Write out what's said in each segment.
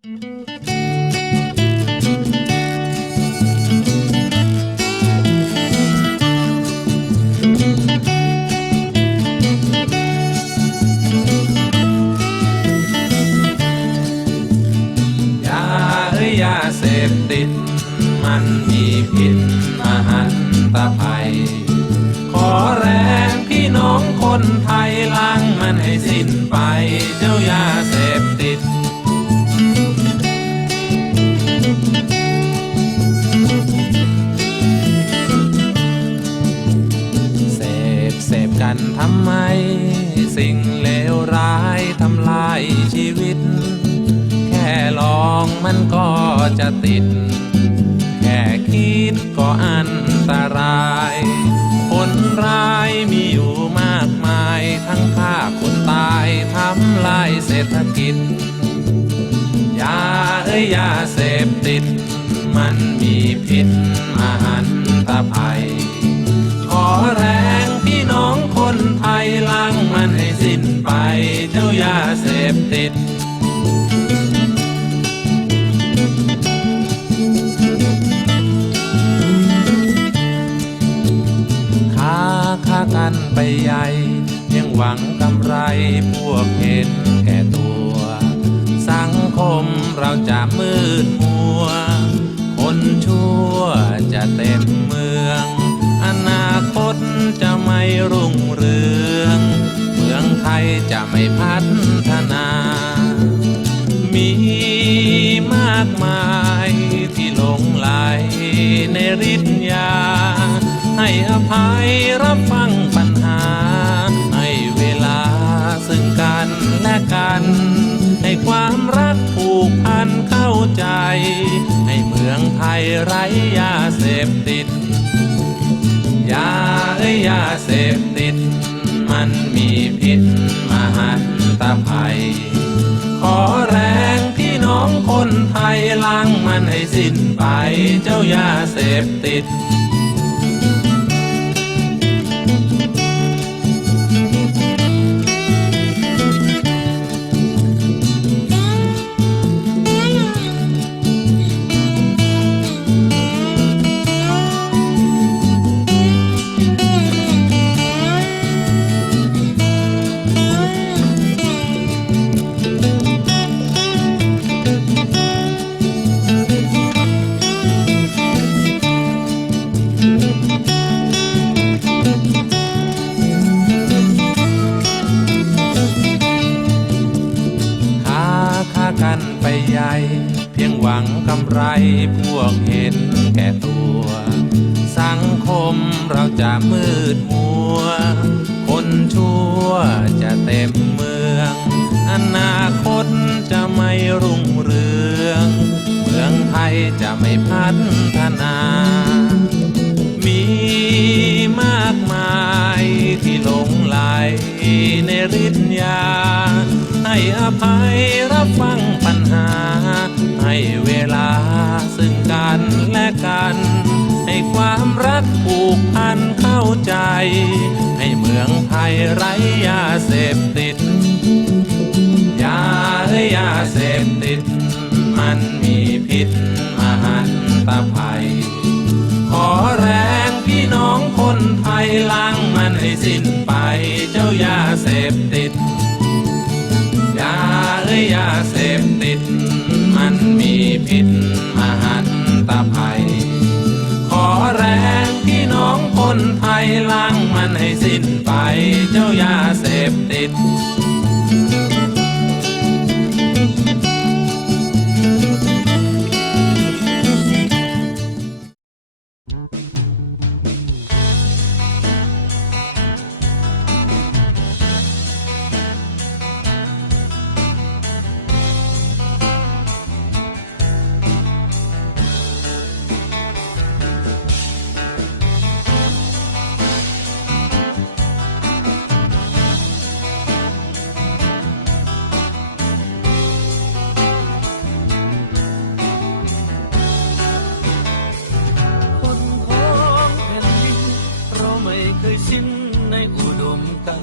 ยาเอ้ยยาเสพติด มันมีพิษมหันตภัย ขอแรงพี่น้องคนไทยล้างมันให้สิ้นไป เสพกันทำไม สิ่งเลวร้ายทำลายชีวิต แค่ลองมันก็จะติด แค่คิดก็อันตราย คนร้ายมีอยู่มากมาย ทั้งฆ่าคนตายทำลายเศรษฐกิจยาเอ้ยยาเสพติด มันมีพิษมหัน ยาเสพติด ค้าค้ากันไปใหญ่ ยังหวังกำไรพวกเห็นแก่ตัว สังคมเราจะมืดมัว คนชั่วจะเต็มเมือง อนาคตจะไม่รุ่งเรือง จะไม่พัฒนา มีมากมายที่หลงไหลในฤทธิ์ยา ให้อภัยรับฟังปัญหา ให้เวลาซึ่งกันและกัน ให้ความรักผูกพันเข้าใจ ให้เมืองไทยไร้ยาเสพติด ยาเอ้ยยาเสพติด มันมีพิษมหันตภัย ขอแรงพี่น้องคนไทยล้างมันให้สิ้นไปเจ้ายาเสพติด พวกเห็นแก่ตัว สังคมเราจะมืดมัว คนชั่วจะเต็มเมือง อนาคตจะไม่รุ่งเรือง เมืองไทยจะไม่พัฒนา มีมากมายที่หลงไหลในฤทธิ์ยา ให้อภัยรับฟังปัญหา ให้เวลาซึ่งกันและกัน ให้ความรักผูกพันเข้าใจ ให้เมืองไทยไร้ยาเสพติด ยาเอ้ยยาเสพติด มันมีพิษมหันตภัย ขอแรงพี่น้องคนไทยล้างมันให้สิ้นไปเจ้ายาเสพติด ยาเสพติด มันมีพิษมหันตภัย ขอแรงพี่น้องคนไทยล้างมันให้สิ้นไปเจ้ายาเสพติด ตา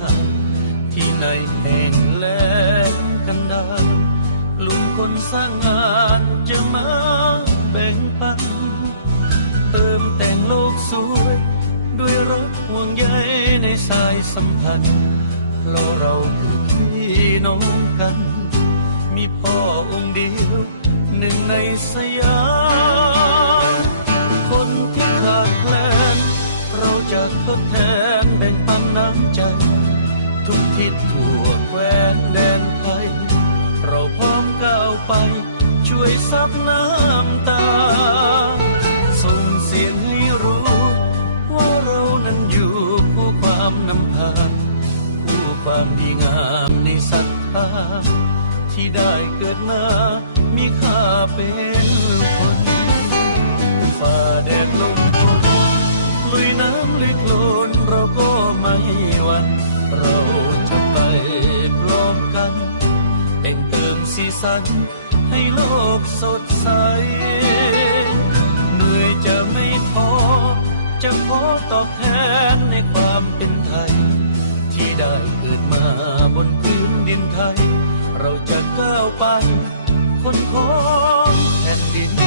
ที่ในแห่งแลกกันได้ลุงคนสร้างงานจะมาแบ่งปัน เติมแต่งโลกสวย ด้วยรักห่วงใยในสายสัมพันธ์เราเราคือพี่น้องกัน มีพ่อองค์เดียวหนึ่งในสยาม ช่วยซับน้ำตา ส่งเสียงให้รู้ ว่าเรานั้นอยู่คู่ความนำพาคู่ความดีงามในศรัทธาที่ได้เกิดมา มีค่าเป็นคนฝ่าแดดลมฝนลุยน้ำลุยโคลนเราก็ไม่หวันเราจะไปพร้อมกัน แต่งเติมสีสัน ให้โลกสดใส เหนื่อยจะไม่ท้อจะขอตอบแทนในความเป็นไทย ที่ได้เกิดมาบนพื้นดินไทย เราจะก้าวไป คนของแผ่นดิน